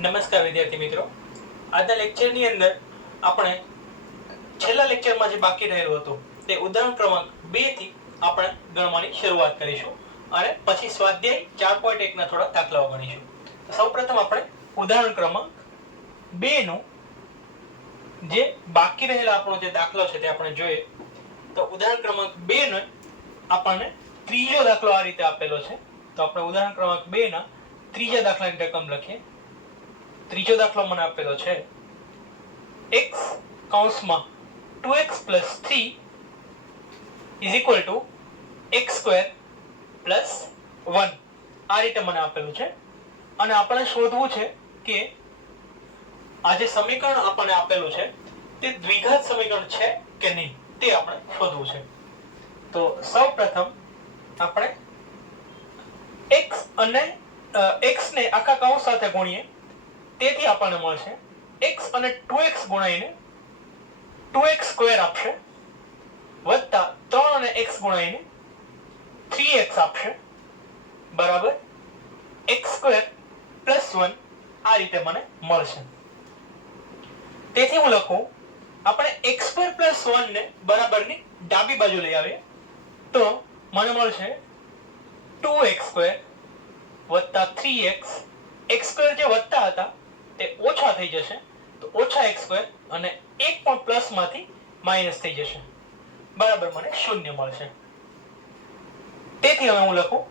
નમસ્કાર વિદ્યાર્થી મિત્રો, આજના લેક્ચરની અંદર આપણે છેલ્લા લેક્ચરમાં જે બાકી રહેલું હતું તે ઉદાહરણ ક્રમાંક 2 થી આપણે ગણવાની શરૂઆત કરીશું અને પછી સ્વાધ્યાય 4.1 ના થોડા દાખલાઓ ગણીશું. સૌપ્રથમ આપણે ઉદાહરણ ક્રમાંક 2 નો જે બાકી રહેલા આપણો જે દાખલો છે તે આપણે જોઈએ. તો ઉદાહરણ ક્રમાંક 2 નો આપણને ત્રીજો દાખલો આ રીતે આપેલો છે. તો આપણે ઉદાહરણ ક્રમાંક 2 ના ત્રીજા દાખલાની રકમ લખીએ. ત્રીજો દાખલો મને આપેલો છે x કૌંસમાં 2x + 3 = x² + 1 આ રીતે મને આપેલું છે અને આપણે શોધવું છે કે આ જે સમીકરણ આપણને આપેલું છે તે દ્વિઘાત સમીકરણ છે કે નહીં તે આપણે શોધવું છે. તો સૌપ્રથમ આપણે x અને x ને આખા કૌંસ સાથે ગુણીએ તેથી આપણને મળશે x અને 2x ગુણાઈને 2x² આપશે વત્તા 3 અને x ગુણાઈને 3x આપશે બરાબર x² + 1 આ રીતે મને મળશે. તેથી હું લખું આપણે x² + 1 ને બરાબરની ડાબી બાજુ લઈ આવીએ તો મને મળશે 2x² + 3x. x² જે વત્તા હતા તે ઓછા થઈ જશે તો ઓછા x² અને એક પણ પ્લસ માંથી માઈનસ થઈ જશે બરાબર મને 0 મળશે. તેથી હવે હું લખું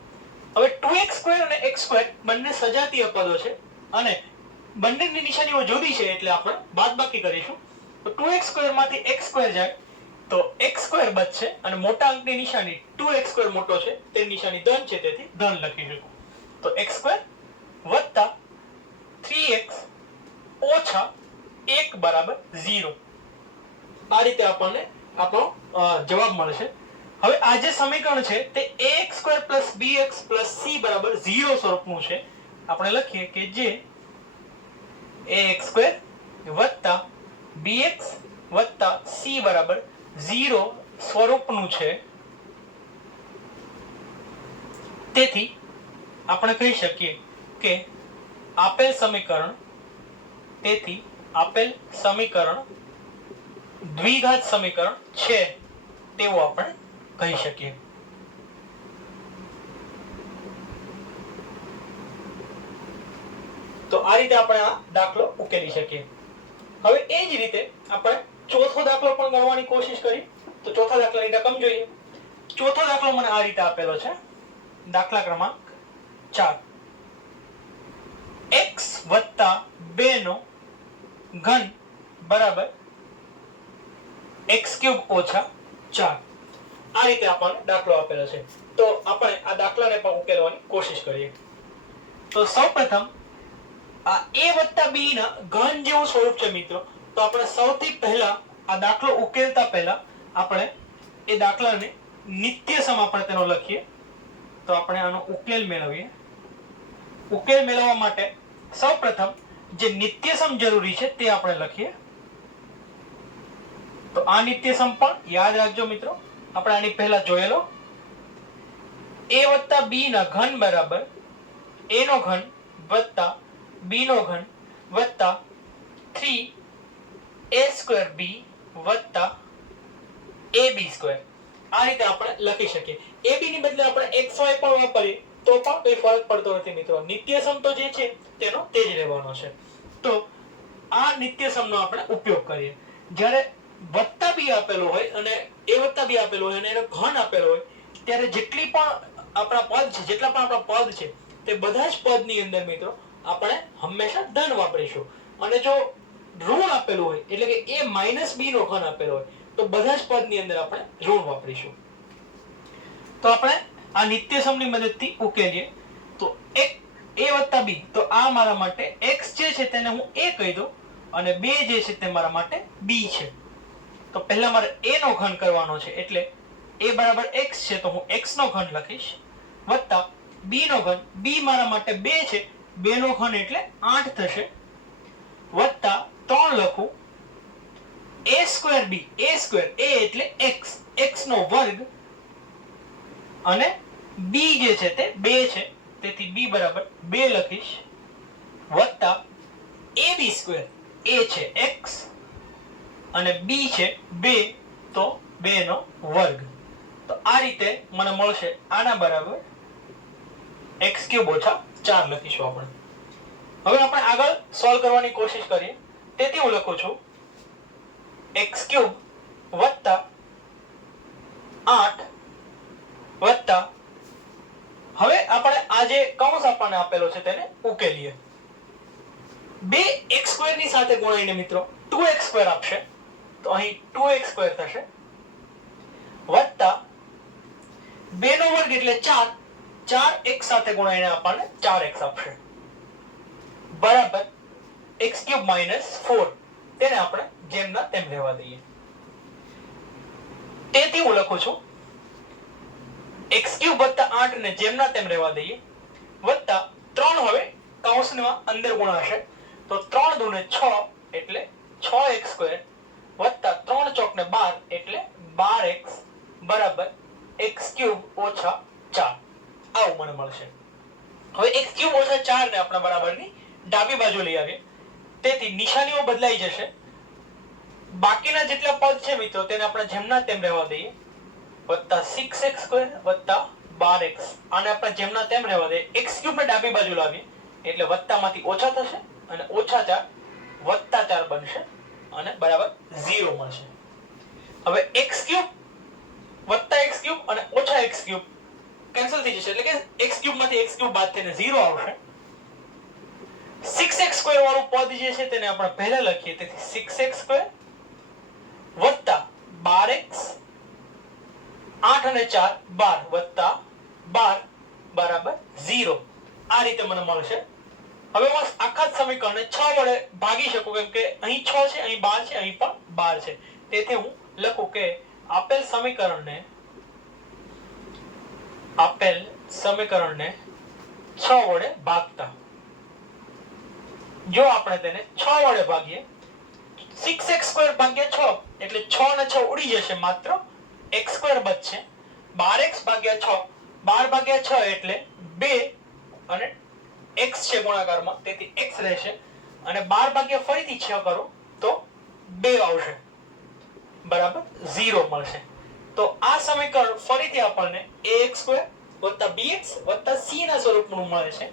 હવે 2x² અને x² બંને સજાતીય પદો છે અને બંનેની નિશાનીઓ જુદી છે એટલે આપણે બાદબાકી કરીશું. તો 2x² માંથી x² જાય તો x² બચશે અને મોટા અંકની નિશાની 2x² મોટો છે તેની નિશાની ધન છે તેથી ધન લખીશું. તો x² વત્તા 3x ઓછા 1 બરાબર 0 આ રીતે આપણને આપણો જવાબ મળશે. હવે આ જે સમીકરણ છે તે ax² + bx + c બરાબર 0 સ્વરૂપનું છે. આપણે લખીએ કે જે ax² વત્તા bx વત્તા c બરાબર 0 સ્વરૂપનું છે. તેથી આપણે કહી શકીએ કે આપેલ સમીકરણ દ્વિઘાત સમીકરણ છે તેવું આપણે કહી શકીએ. તો આ રીતે આપણે આ દાખલો ઉકેલી શકીએ. હવે એ જ રીતે આપણે ચોથો દાખલો પણ ગણવાની કોશિશ કરી. તો ચોથા દાખલાની રકમ જોઈએ. ચોથો દાખલો મને આ રીતે આપેલો છે. દાખલા ક્રમાંક 4 x + 2 નો ઘન બરાબર x³ - 4 આ રીતે આપણને દાખલો આપેલો છે. તો આપણે આ દાખલાને પણ ઉકેલવાની કોશિશ કરીએ. તો સૌપ્રથમ આ a + b ના ઘન જેવું સ્વરૂપ છે મિત્રો. તો આપણે સૌથી પહેલા આ દાખલો ઉકેલતા પહેલા આપણે એ દાખલાને નિત્યસમ આપણે તેનો લખીએ. તો આપણે આનો ઉકેલ મેળવીએ. ઉકેલ મેળવવા માટે સૌપ્રથમ જે નિત્યસમ જરૂરી છે તે આપણે લખીએ. તો આ નિત્યસમ પણ યાદ રાખજો મિત્રો, આપણે આની પહેલા જોયેલો. a + b ના ઘન બરાબર a નો ઘન વત્તા b નો ઘન વત્તા 3a²b વત્તા ab². આ રીતે આપણે લખી શકીએ. ab ની બદલે આપણે xy પણ વાપરીએ તો પણ કોઈ ફરક પડતો નથી મિત્રો. નિત્યસમ તો જે છે તેનો તે જ રહેવાનો છે. તો આ નિત્યસમનો આપણે ઉપયોગ કરીએ. જ્યારે વત્તા b આપેલો હોય અને a + b આપેલો હોય અને એનો ઘન આપેલો હોય ત્યારે જેટલી પણ આપણા પદ છે, જેટલા પણ આપણા પદ છે તે બધા જ પદની અંદર મિત્રો આપણે હંમેશા ધન વાપરીશું. અને જો ઋણ આપેલું હોય એટલે કે a - b નો ઘન આપેલો હોય તો બધા જ પદની અંદર આપણે ઋણ વાપરીશું. તો આપણે આ નિત્યસમની મદદથી ઉકેલીએ. તો a + b તો આ મારા માટે x જે છે તેને હું a કહી દઉં અને 2 જે છે તે મારા માટે b છે. તો પહેલા મારે a નો ઘન કરવાનો છે એટલે a બરાબર x છે તો હું x નો ઘન લખીશ વત્તા b નો ઘન b મારા માટે 2 છે 2 નો ઘન એટલે 8 થશે વત્તા 3 લખું a²b a² a એટલે x નો વર્ગ અને b જે છે તે 2 છે તેથી b બરાબર 2 લખીશ વત્તા ab², a છે x અને b છે 2, તો 2 નો વર્ગ. તો આ રીતે મને મળશે આના બરાબર x³ - 4 લખીશું આપણે. હવે આપણે આગળ સોલ્વ કરવાની કોશિશ કરીએ. તેથી હું લખું છું x³ + 8 વત્તા, હવે આપણે આ જે કૌંસ આપણને આપેલો છે તેને ઉકેલીએ. 2x² ની સાથે ગુણાઈને મિત્રો 2x² આપશે, તો અહીં 2x² થશે, વત્તા 2 નો વર્ગ એટલે 4, 4x સાથે ગુણાઈને આપણને 4x આપશે, બરાબર x³ - 4, તેને આપણે જેમના તેમ રહેવા દઈએ. તેથી હું લખું છું x³ + 8 ને જેમના તેમ રહેવા દઈએ, વત્તા 3 હવે કૌંસમાં અંદર ગુણાશે, તો 3 × 2 = 6 એટલે 6x² વત્તા 3 × 4 = 12 એટલે 12x બરાબર x³ - 4. આવું મને મળશે. હવે x³ - 4 ને આપણે બરાબરની ડાબી બાજુ લઈ આવીએ. તેથી નિશાનીઓ બદલાઈ જશે. બાકીના જેટલા પદ છે મિત્રો તેને આપણે જેમના તેમ રહેવા દઈએ, વત્તા 6x² વત્તા 12x, આને આપણે જેમના તેમ રહેવા દઈએ. x³ ને ડાબી બાજુ લાવીએ એટલે વત્તામાંથી ઓછા થશે અને -4 વત્તા 4 બનશે અને બરાબર 0 મળશે. હવે x³ વત્તા x³ અને ઓછા x³ કેન્સલ થઈ જશે, એટલે કે x³ માંથી x³ બાદ થઈને 0 આવશે. 6x² વાળું પદ જે છે તેને આપણે પહેલા લખીએ, તેથી 6x² વત્તા 12x, 8 અને 4 12 વત્તા 12 બરાબર 0. આ રીતે મને મળશે. હવે હું આખા સમીકરણને 6 વડે ભાગી શકું, કેમ કે અહીં 6 છે, અહીં 12 છે, અહીં પણ 12 છે. તેથી હું લખું કે આપેલ સમીકરણને 6 વડે ભાગતા, જો આપણે તેને 6 વડે ભાગીએ, 6x² / 6 એટલે 6 ને 6 ઉડી જશે, માત્ર x² બચશે. 12x / 6, 12 / 6 એટલે 2 અને x છે ગુણાકારમાં, તેથી x રહેશે અને 12 ફરીથી 6 કરો તો 2 આવશે, બરાબર 0 મળશે. તો આ સમીકરણ ફરીથી આપણને ax² + bx + c ના સ્વરૂપનું મળે છે.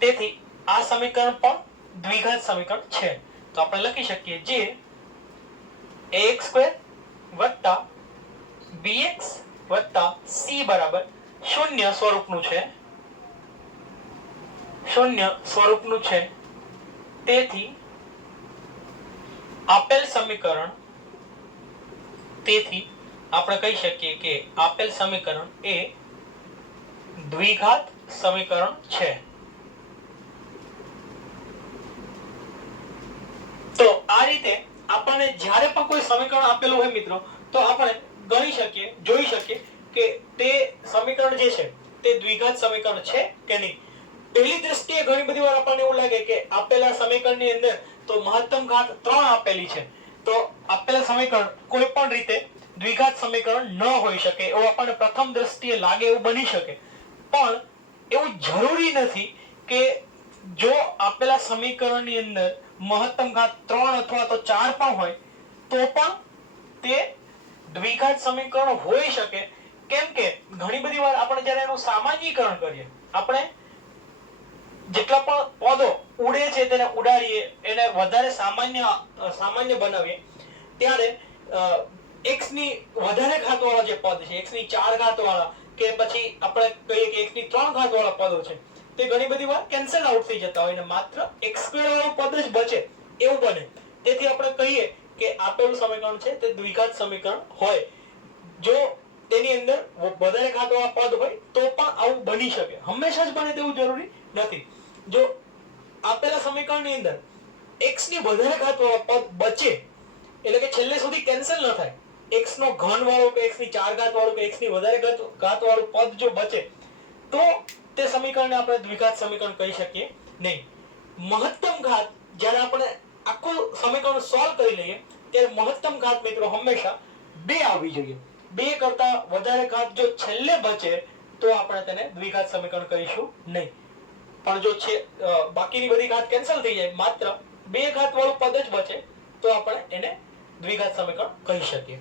તેથી આ સમીકરણ પણ દ્વિઘાત સમીકરણ છે. તો આપણે લખી શકીએ જે ax² + bx + c બરાબર 0 સ્વરૂપનું છે, 0 સ્વરૂપનું છે. તેથી આપેલ સમીકરણ, તેથી આપણે કહી શકીએ કે આપેલ સમીકરણ એ દ્વિઘાત સમીકરણ છે. તો આ રીતે આપણને જ્યારે પણ કોઈ સમીકરણ આપેલું હોય મિત્રો, તો આપણે ગણી શકીએ, જોઈ શકીએ કે તે સમીકરણ જે છે તે દ્વિઘાત સમીકરણ છે કે નહીં. પહેલી દ્રષ્ટિએ ઘણી બધી વાર આપણને એવું લાગે કે આપેલા સમીકરણની અંદર તો મહત્તમ ઘાત 3 આપેલી છે, તો આપેલા સમીકરણ કોઈ પણ રીતે દ્વિઘાત સમીકરણ ન હોઈ શકે એવું આપણને પ્રથમ દ્રષ્ટિએ લાગે, એવું બની શકે. પણ એવું જરૂરી નથી કે જો આપેલા સમીકરણની અંદર મહત્તમ ઘાત 3 અથવા તો 4 પણ હોય તો પણ તે દ્વિઘાત સમીકરણ હોઈ શકે. કેમ કે ઘણી બધી વાર આપણે જ્યારે એનું સામાન્યીકરણ કરીએ, આપણે જેટલા પણ પદો ઉડે છે તેને ઉડાડીએ, એને વધારે સામાન્ય બનાવીએ, ત્યારે x ની વધારે ઘાત વાળા જે પદ છે, x ની 4 ઘાત વાળા કે પછી આપણે કહીએ કે x ની 3 ઘાત વાળા પદો છે, તે ઘણી બધી વાર કેન્સલ આઉટ થઈ જતા હોય અને માત્ર x² વાળું પદ જ બચે એવું બને. તેથી આપણે કહીએ કે આપેલું સમીકરણ છે તે દ્વિઘાત સમીકરણ હોય. જો તેની અંદર વધારે ઘાત વાળા પદ હોય તો પણ આવું બની શકે, હંમેશા જ બને તેવું જરૂરી નથી. જો આપેલા સમીકરણની અંદર x ની વધારે ઘાત વાળા પદ બચે, એટલે કે છેલ્લે સુધી કેન્સલ ન થાય, x નો ઘન વાળો કે x ની 4 ઘાત વાળું કે x ની વધારે ઘાત વાળું પદ જો બચે, તો તે સમીકરણને આપણે દ્વિઘાત સમીકરણ કહી શકીએ નહીં. મહત્તમ ઘાત જ્યારે આપણે આખું સમીકરણ સોલ્વ કરી લઈએ ત્યારે મહત્તમ ઘાત મિત્રો હંમેશા 2 આવવી જોઈએ. 2 કરતા વધારે ઘાત જો છેલ્લે બચે તો આપણે તેને દ્વિઘાત સમીકરણ કહીશું નહીં. પણ જો છે બાકીની બધી ઘાત કેન્સલ થઈ જાય, માત્ર બે ઘાત વાળું પદ જ બચે તો આપણે એને દ્વિઘાત સમીકરણ કહી શકીએ.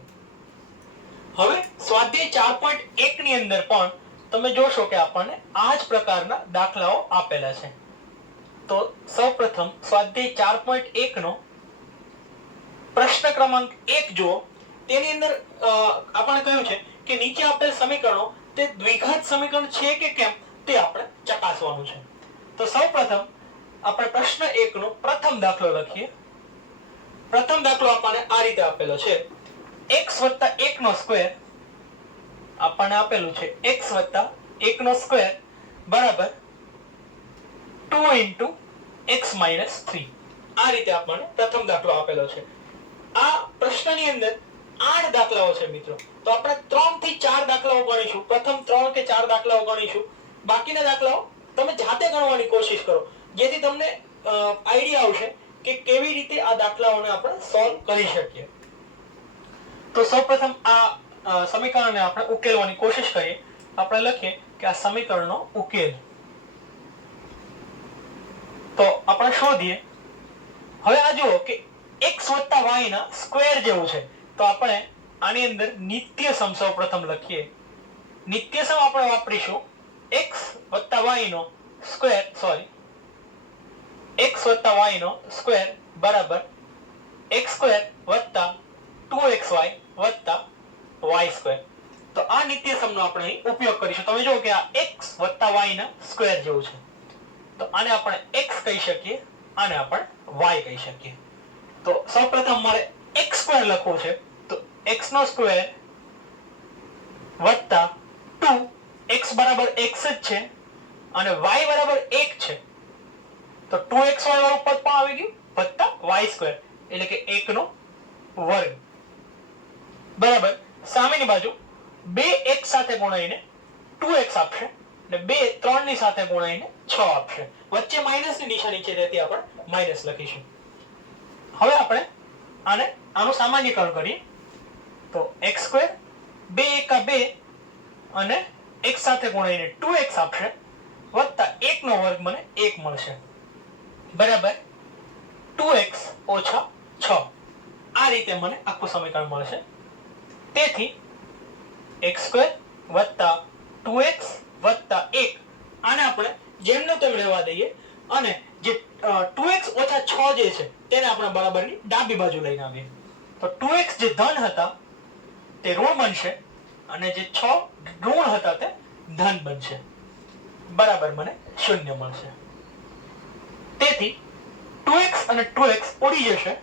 હવે સ્વાધ્યાય 4.1 ની અંદર પણ તમે જોશો કે આપણને આ જ પ્રકારના દાખલાઓ આપેલા છે. તો સૌપ્રથમ સ્વાધ્યાય 4.1 નો પ્રશ્ન ક્રમાંક 1 જુઓ. તેની અંદર આપણે કહ્યું છે કે નીચે આપેલ સમીકરણો તે દ્વિઘાત સમીકરણ છે કે કેમ તે આપણે ચકાસવાનું છે. તો સૌપ્રથમ આપણે પ્રશ્ન 1 નો પ્રથમ દાખલો લખીએ. પ્રથમ દાખલો આપણને આ રીતે આપેલો છે. x + 1 નો સ્ક્વેર આપણને આપેલું છે x + 1 નો સ્ક્વેર બરાબર 2 * x - 3. આ રીતે આપણને પ્રથમ દાખલો આપેલો છે. આ પ્રશ્નની અંદર 8 દાખલાઓ છે મિત્રો. તો આપણે 3 થી 4 દાખલાઓ ગણીશું. પ્રથમ 3 કે 4 દાખલાઓ ગણીશું. બાકીના દાખલાઓ તમે જાતે ગણવાની કોશિશ કરો જેથી તમને આઈડિયા આવશે કે કેવી રીતે આ દાખલાઓને આપણે સોલ્વ કરી શકીએ. તો સૌપ્રથમ આ સમીકરણને આપણે ઉકેલવાની કોશિશ કરીએ. આપણે લખીએ કે આ સમીકરણનો ઉકેલ. તો આપણે શોધીએ. હવે આ જુઓ કે x + y ના સ્ક્વેર જેવું છે. તો આપણે આની અંદર નિત્યસમ સૌપ્રથમ લખીએ. નિત્યસમ આપણે વાપરીશું x + y નો સ્ક્વેર x + y નો સ્ક્વેર બરાબર x² + 2xy + y². તો આ નિત્યસમનો આપણે ઉપયોગ કરીશું. તમે જુઓ કે આ x + y ના સ્ક્વેર જેવું છે. તો આને આપણે x કહી શકીએ, આને આપણે y કહી શકીએ. તો સૌપ્રથમ મારે x² લખવું છે. તો x નો સ્ક્વેર વત્તા 2 x બરાબર x જ છે અને y બરાબર 1 છે. તો 2xy વાળું પદ પણ આવી ગયું વત્તા y² એટલે કે 1 નો વર્ગ બરાબર. સામેની બાજુ 2 x સાથે ગુણાઈને 2x આપશે અને 2 3 ની સાથે ગુણાઈને 6 આપશે. વચ્ચે માઈનસ ની નિશાની છે તેથી આપણે માઈનસ લખીશું. હવે આપણે આનું સામાન્યકરણ કરીએ. તો x² 2 * 2 અને x સાથે ગુણાઈને 2x આપશે વત્તા 1 નો વર્ગ મને 1 મળશે બરાબર 2x - 6. આ રીતે મને આખું સમીકરણ મળશે. તેથી x² + 2x + 1 આને આપણે જેમનો તેમ રહેવા દઈએ અને જે 2x - 6 જે છે તેને આપણે બરાબરની ડાબી બાજુ લઈને આવીએ. તો 2x જે ધન હતા તે ઋણ બનશે અને જે 6 ઋણ હતા તે ધન બનશે બરાબર મને 0 મળશે. તેથી 2x અને 2x ઉડી જશે.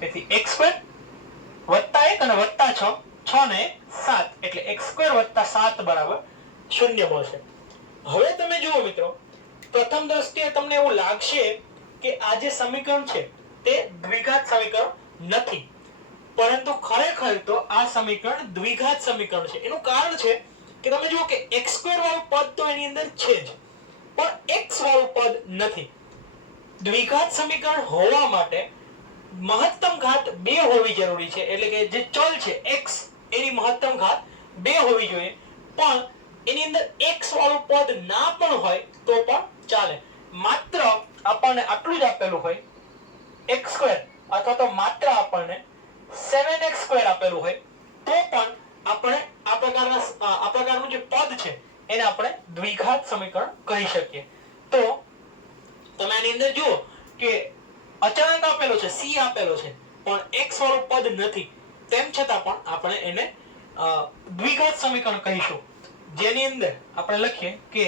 તેથી x² + 1 અને +6 6 ને 7 એટલે x² + 7 બરાબર 0 મળશે. હવે તમે જુઓ મિત્રો, પ્રથમ દ્રષ્ટિએ તમને એવું લાગશે કે આ જે સમીકરણ છે તે દ્વિઘાત સમીકરણ નથી, પરંતુ ખરેખર તો આ સમીકરણ દ્વિઘાત સમીકરણ છે. એનું કારણ છે કે તમે જુઓ કે x² વાળું પદ તો એની અંદર છે જ, પણ x વાળું પદ નથી. દ્વિઘાત સમીકરણ હોવા માટે મહત્તમ ઘાત 2 હોવી જરૂરી છે. એટલે કે જે ચલ છે x એની મહત્તમ ઘાત 2 હોવી જોઈએ. પણ એની અંદર x વાળું પદ ના પણ હોય તો પણ ચાલે. માત્ર આપણને આટલું જ આપેલું હોય x² અથવા તો માત્ર આપણને 7x² આપેલું હોય તો પણ આપણે આ પ્રકારનું જે પદ છે એને આપણે દ્વિઘાત સમીકરણ કહી શકીએ. તો તમે આની અંદર જુઓ કે અચળાંક આપેલો છે c આપેલો છે પણ x વાળું પદ નથી. તેમ છતાં પણ આપણે એને દ્વિઘાત સમીકરણ કહીશું, જેની અંદર આપણે લખીએ કે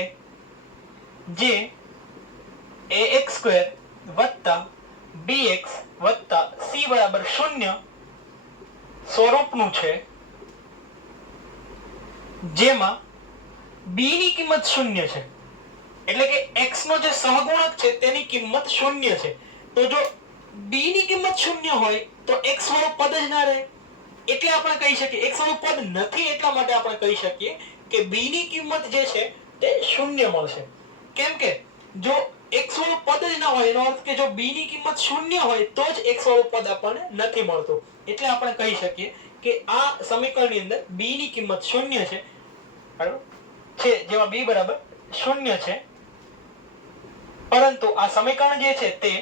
જે ax² + bx + c = 0 સ્વરૂપનું છે, જેમાં b ની કિંમત 0 છે. એટલે કે x નો જે સહગુણક છે તેની કિંમત 0 છે. તો જો b ની કિંમત 0 હોય તો x વાળું પદ જ ના રહે. એટલે આપણે કહી શકીએ x વાળું પદ નથી એટલા માટે આપણે કહી શકીએ કે b ની કિંમત જે છે તે 0 મળશે. કેમ કે જો x વાળું પદ જ ના હોય એનો અર્થ કે જો b ની કિંમત 0 હોય તો જ x વાળું પદ આપણને નથી મળતું. એટલે આપણે કહી શકીએ કે આ સમીકરણની અંદર b ની કિંમત 0 છે. બરાબર છે, જેમાં b બરાબર 0 છે. પરંતુ આ સમીકરણ જે છે તે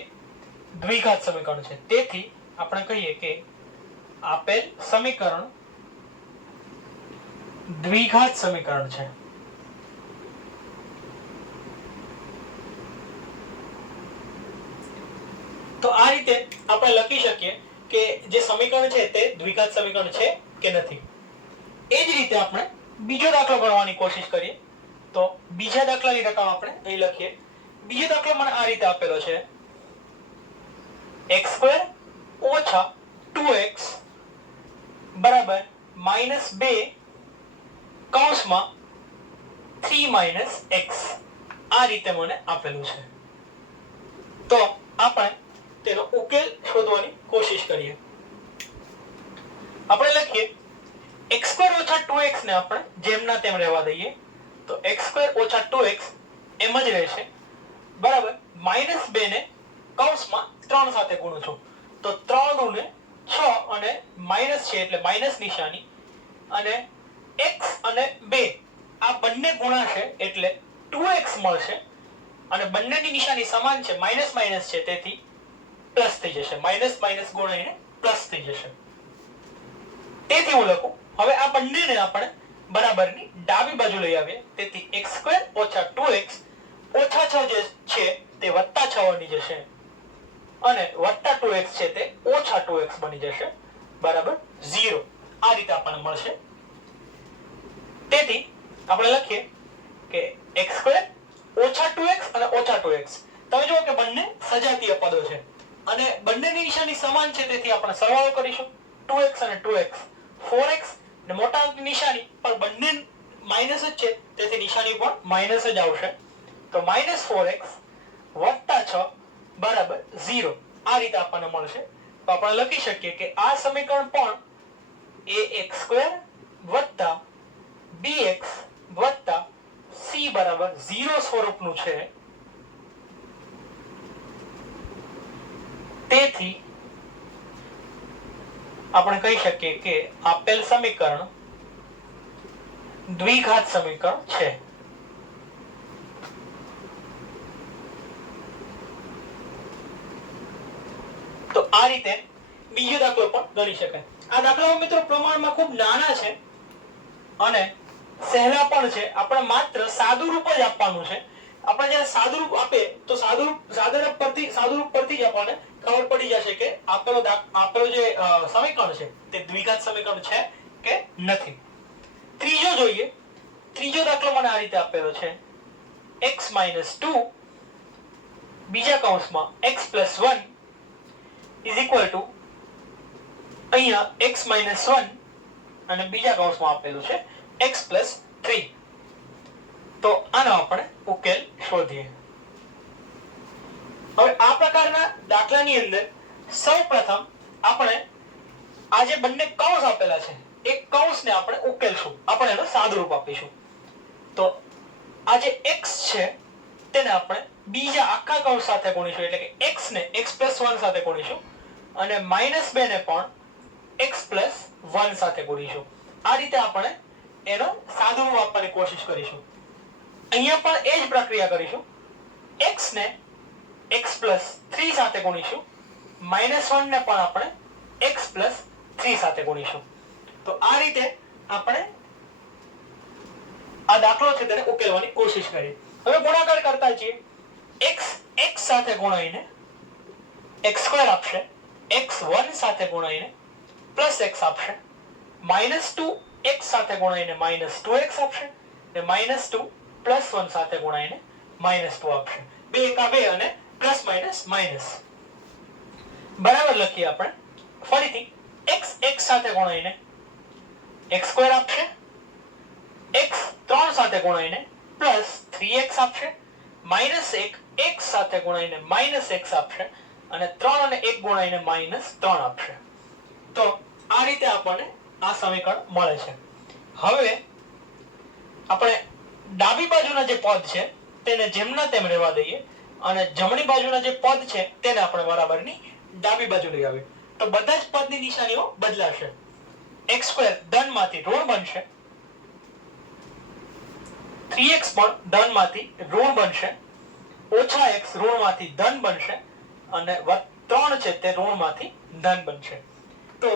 દ્વિઘાત સમીકરણ છે. તેથી આપણે કહીએ કે આપેલ સમીકરણ દ્વિઘાત સમીકરણ છે. તો આ રીતે આપણે લખી શકીએ કે જે સમીકરણ છે તે દ્વિઘાત સમીકરણ છે કે નથી. એ જ રીતે આપણે બીજો દાખલો ગણવાની કોશિશ કરીએ. તો બીજા દાખલાની રકમ આપણે અહીં લખીએ. બીજો દાખલો મને આ રીતે આપેલો છે x² - 2x બરાબર -2 કૌંસમાં 3 - x. આ રીતે મને આપેલું છે. તો આપણે તેનો ઉકેલ શોધવાની કોશિશ કરીએ. આપણે લખીએ x² - 2x ને આપણે જેમના તેમ રહેવા દઈએ. તો x² - 2x એમ જ રહેશે બરાબર. -2 ને કૌંસમાં 3 સાથે ગુણું છું તો 3 દુ 6 અને માઈનસ છે એટલે માઈનસ નિશાની અને x અને 2 આ બંને ગુણાશે એટલે 2x મળશે અને બંનેની નિશાની સમાન છે માઈનસ માઈનસ છે તેથી પ્લસ થઈ જશે. માઈનસ માઈનસ ગુણાઈને પ્લસ થઈ જશે. તેથી હું લખું હવે આ બંનેને આપણે બરાબરની ડાબી બાજુ લઈ આવીએ. તેથી x² - 2x ઓછા 6 જે છે તે વત્તા 6 બની જશે અને વત્તા 2x છે તે ઓછા 2x બની જશે બરાબર 0. આ રીતે આપણને મળશે. તેથી આપણે લખીએ કે x² - 2x અને ઓછા 2x તમે જુઓ કે બંને સજાતીય પદો છે અને બંનેની નિશાની સમાન છે તેથી આપણે સરવાળો કરીશું. 2x અને 2x 4x ને મોટા અંકની નિશાની પર બંને માઈનસ જ છે તેથી નિશાની પણ માઈનસ જ આવશે. તો -4x વત્તા 6 બરાબર 0. આ રીતે આપણને મળશે. તો આપણે લખી શકીએ કે આ સમીકરણ પણ ax² વત્તા bx વત્તા c બરાબર 0 સ્વરૂપનું છે. તેથી આપણે કહી શકીએ કે આપેલ સમીકરણ દ્વિઘાત સમીકરણ છે. તો આ રીતે બીજો દાખલો પણ ગણી શકાય. આ દાખલાઓ મિત્રો પ્રમાણમાં ખૂબ નાના છે અને સહેલા પણ છે. આપણે માત્ર સાદું રૂપ જ આપવાનું છે. આપણે જ્યારે સાદું રૂપ આપે તો સાદું રૂપ પરથી જ આપણને ખબર પડી જશે કે આપેલો જે સમીકરણ છે તે દ્વિઘાત સમીકરણ છે કે નથી. ત્રીજો જોઈએ. ત્રીજો દાખલો મને આ રીતે આપેલો છે x - 2 બીજા કૌંસમાં x + 1 = અહીંયા x - 1 અને બીજા કૌંસમાં આપેલું છે x + 3. તો આનો આપણે ઉકેલ શોધીએ. હવે આ પ્રકારના દાખલાની અંદર સૌપ્રથમ આપણે આ જે બંને કૌંસ આપેલા છે એક કૌંસને આપણે ઉકેલશું. આપણે એનો સાદુરૂપ આપીશું. તો આ જે x છે તેને આપણે બીજા આખા કૌંસ સાથે ગુણીશું એટલે કે x ને x + 1 સાથે ગુણીશું અને -2 ને પણ x + 1 સાથે ગુણીશું. આ રીતે આપણે એનો સાદુરૂપ આપવાની કોશિશ કરીશું. અહીંયા પણ એ જ પ્રક્રિયા કરીશું. x ને x + 3 સાથે ગુણીશું. -1 ને પણ આપણે x + 3 સાથે ગુણીશું. તો આ રીતે આપણે આ દાખલો છે તેને ઉકેલવાની કોશિશ કરીએ. હવે ગુણાકાર કરતા છીએ. x સાથે ગુણાઈને x² આપશે. x1 સાથે ગુણાઈને +x આપશે. -2 x સાથે ગુણાઈને -2x આપશે અને -2 + 1 સાથે ગુણાઈને -2 આપશે. 2 એકા 2 અને +- બરાબર લખીએ આપણે. ફરીથી x સાથે ગુણાઈને x² આપશે. x3 સાથે ગુણાઈને +3x આપશે. -1 x સાથે ગુણાઈને -x આપશે અને 3 અને 1 ગુણાઈને -3 આપશે. તો આ રીતે આપણને આ સમીકરણ મળે છે. હવે આપણે ડાબી બાજુના જે પદ છે તેને જેમના તેમ રહેવા દઈએ અને જમણી બાજુના જે પદ છે તેને આપણે બરાબરની ડાબી બાજુ લઈ આવીએ. તો બધા જ પદની નિશાનીઓ બદલાશે. x² ધનમાંથી ઋણ બનશે. 3x પણ ધનમાંથી ઋણ બનશે. -x ઋણમાંથી ધન બનશે અને 3 છે તે ઋણમાંથી ધન બનશે. તો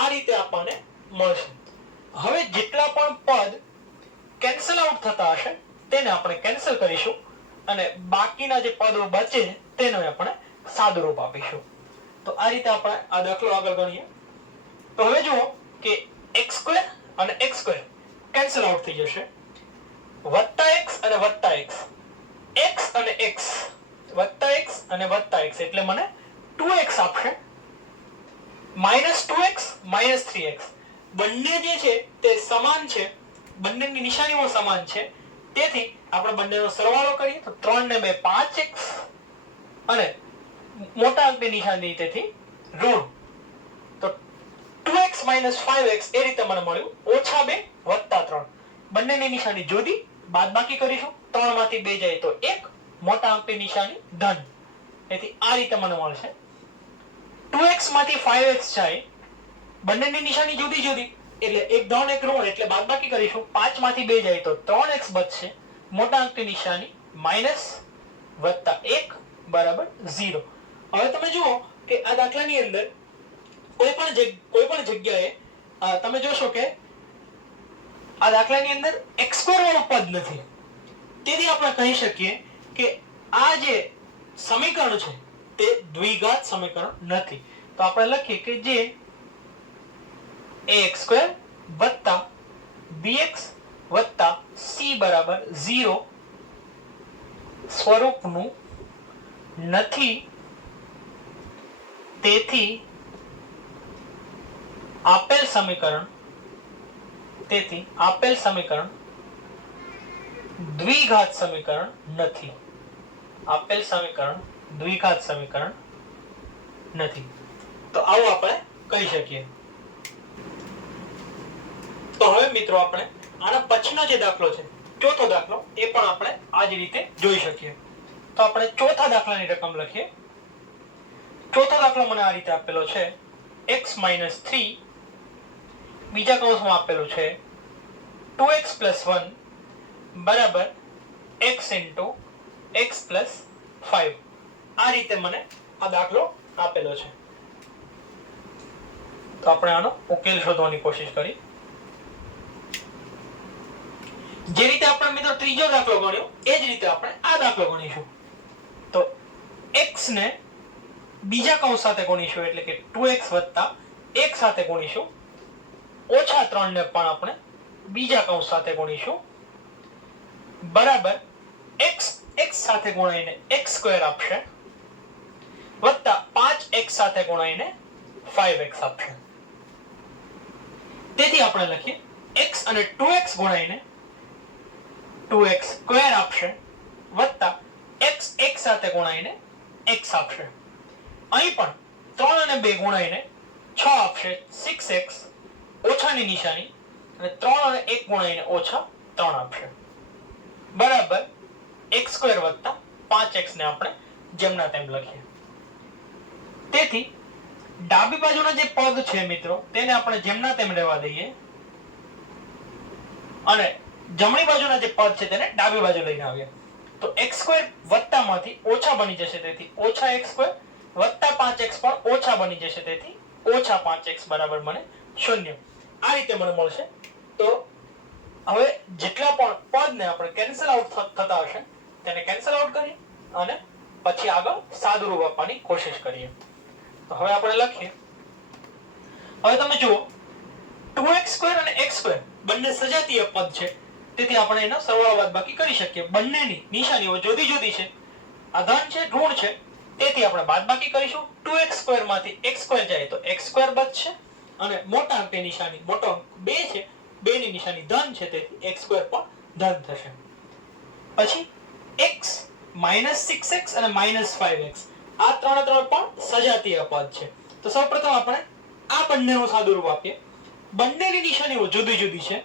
આ રીતે આપણને મળશે. હવે જેટલા પણ પદ કેન્સલ આઉટ થતા હશે તેને આપણે કેન્સલ કરીશું અને બાકીના જે પદો બચે તેને આપણે સાદુરૂપ આપીશું. તો આ રીતે આપણે આ દાખલો આગળ ગણીએ. તો હવે જુઓ કે x² અને x² કેન્સલ આઉટ થઈ જશે. +x અને +x, x અને x, +x અને +x એટલે મને 2x આપશે. -2x, -3x બંને જે છે તે સમાન છે, બંનેની નિશાનીઓ સમાન છે. તેથી આપણે બંનેનો સરવાળો કરીએ તો 3 ને 2 5x અને મોટા અંકની નિશાની તેથી ઋણ. તો 2x - 5x એ રીતે મને મળ્યું. -2 + 3 બંનેની નિશાની જુદી, બાદબાકી કરીશું. 3 માંથી 2 જાય તો 1, મોટા અંકની નિશાની ધન. તેથી આ રીતે મને મળશે. 2x માંથી 5x જાય, બંનેની નિશાની જુદી જુદી એટલે એક ધન એક ઋણ એટલે બાદબાકી કરીશું. 5 માંથી 2 જાય તો 3x બચશે, મોટા અંકની નિશાની માઈનસ +1 = 0. હવે તમે જુઓ કે આ દાખલાની અંદર કોઈ પણ જગ્યાએ તમે જોશો કે આ દાખલાની અંદર x² વાળું પદ નથી. તેથી આપણે કહી શકીએ કે આ જે સમીકરણ છે તે દ્વિઘાત સમીકરણ નથી. તો આપણે લખીએ કે જે ax² + bx + c = 0 સ્વરૂપનું નથી. તેથી આપેલ સમીકરણ દ્વિઘાત સમીકરણ નથી. આપેલ સમીકરણ દ્વિઘાત સમીકરણ નથી. તો આવું આપણે કહી શકીએ. તો હવે મિત્રો આપણે આના પછીનો જે દાખલો છે, ચોથો દાખલો, એ પણ આપણે આ જ રીતે જોઈ શકીએ. તો આપણે ચોથા દાખલાની રકમ લખીએ. ચોથો દાખલો મને આ રીતે આપેલો છે. x - 3 બીજા કૌંસમાં આપેલું છે 2x + 1 = x * x + 5. આ રીતે મને આ દાખલો આપેલો છે. તો આપણે આનો ઉકેલ શોધવાની કોશિશ કરી. જે રીતે આપણે મિત્રો ત્રીજો દાખલો ગણ્યો એ જ રીતે આપણે આ દાખલો ગણીશું. તો x ને બીજા કૌંસ સાથે ગુણીશું એટલે કે 2x + 1 સાથે ગુણીશું. -3 ને પણ આપણે બીજા કૌંસ સાથે ગુણીશું બરાબર x સાથે ગુણાઈને x² આપશે +5x સાથે ગુણાઈને 5x આપશે. તેથી આપણે લખીએ x અને 2x ગુણાઈને 2x² આપશે +x સાથે ગુણાઈને x આપશે. અહીં પણ 3 અને 2 ગુણાઈને 6 આપશે 6x, ઓછાની નિશાની, અને 3 અને 1 ગુણાઈને -3 આપશે બરાબર x² + 5x ને આપણે જેમના તેમ લખીએ. તેથી ડાબી બાજુના જે પદ છે મિત્રો તેને આપણે જેમના તેમ રહેવા દઈએ અને જમણી બાજુના જે પદ છે તેને ડાબી બાજુ લઈને આવીએ. તો x² વત્તા માંથી ઓછા બની જશે તેથી -x² + 5x પણ ઓછા બની જશે તેથી -5x બરાબર મને 0. આ રીતે મને મળશે. તો હવે જેટલા પણ પદને આપણે કેન્સલ આઉટ થતા હશે તેને કેન્સલ આઉટ કરીએ અને પછી આગળ સાદુરૂપ આપવાની કોશિશ કરીએ. તો હવે આપણે લખીએ. હવે તમે જુઓ 2x² અને x² બંને સજાતીય પદ છે. તેથી આપણે એનો સરવાળો બાદબાકી કરી શકીએ. બંનેની નિશાનીઓ જુદી જુદી છે. આ ધન છે, ઋણ છે. તેથી આપણે બાદબાકી કરીશું. 2x² માંથી x² જાય તો x² બચશે અને મોટા અંકની નિશાની, મોટો અંક 2 છે, 2 ની નિશાની ધન છે તેથી x² પણ ધન થશે. પછી x -6x અને -5x આ ત્રણે પણ સજાતીય પદ છે. તો સૌપ્રથમ આપણે આ બંનેનું સાદુરૂપ આપીએ. બંનેની નિશાનીઓ જુદી જુદી છે.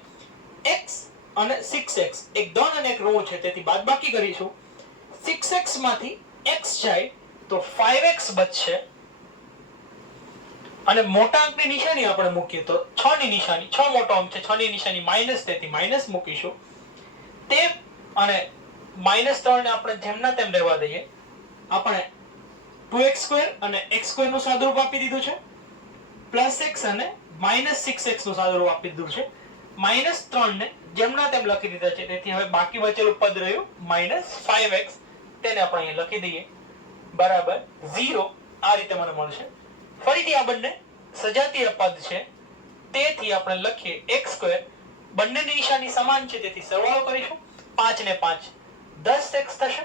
x અને 6x એક ધન અને એક ઋણ છે તેથી બાદબાકી કરીશું. 6x માંથી x જાય તો 5x બચશે અને મોટા અંકની નિશાની આપણે મૂકીએ તો 6 ની નિશાની, 6 મોટો અંક છે, 6 ની નિશાની માઈનસ તેથી માઈનસ મૂકીશું. તે અને -3 ને આપણે જેમના તેમ રહેવા દઈએ. આપણે 2x² અને x² નું સાદુરૂપ આપી દીધું છે, +x અને -6x નું સાદુરૂપ આપી દીધું છે, -3 ને જેમના તેમ લખી દીધા છે. તેથી હવે બાકી બચેલું પદ રહ્યું -5x, તેને આપણે અહીં લખી દઈએ બરાબર 0. આ રીતે મને મળશે. ફરીથી આ બંને સજાતીય પદ છે, તેથી આપણે લખીએ x². બંનેની નિશાની સમાન છે, તેથી સરવાળો કરીશું. 5 ને 5 10x થશે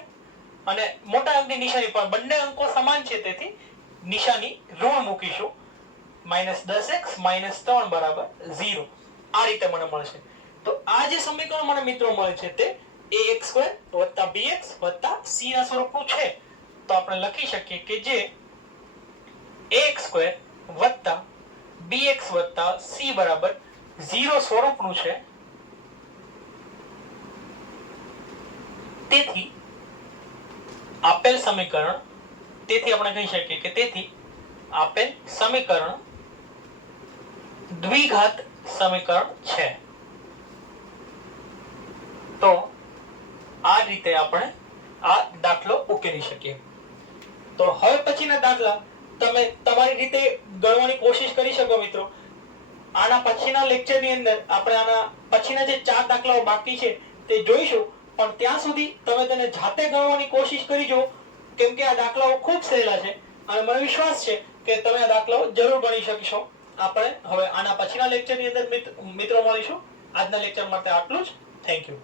અને મોટા અંકની નિશાની પણ બંને અંકો સમાન છે, તેથી નિશાની ઋણ મૂકીશું. -10x -3 બરાબર 0. આ રીતે મને મળશે. તો આ જે સમીકરણ મને મિત્રો મળે છે તે ax² + bx + c ના સ્વરૂપનું છે. તો આપણે લખી શકીએ કે જે ax² + bx + c બરાબર 0 સ્વરૂપનું છે. તેથી આપેલ સમીકરણ, તેથી આપણે કહી શકીએ કે તેથી આપેલ સમીકરણ દ્વિઘાત સમીકરણ છે. તો આ રીતે આપણે આ દાખલો ઉકેલી શકીએ. તો હવે પછીના દાખલા તમે તમારી રીતે ગણવાની કોશિશ કરી શકો મિત્રો. આના પછીના લેક્ચરની અંદર આપણે આના પછીના જે 4 દાખલાઓ બાકી છે તે જોઈશું, પણ ત્યાં સુધી તમે તેને જાતે ગણવાની કોશિશ કરીજો, કેમ કે આ દાખલાઓ ખૂબ સહેલા છે અને મને વિશ્વાસ છે કે તમે આ દાખલાઓ જરૂર ગણી શકશો. આપણે હવે આના પછીના લેક્ચરની અંદર મિત્રો મળીશું. આજના લેક્ચર માટે આટલું જ. Thank you.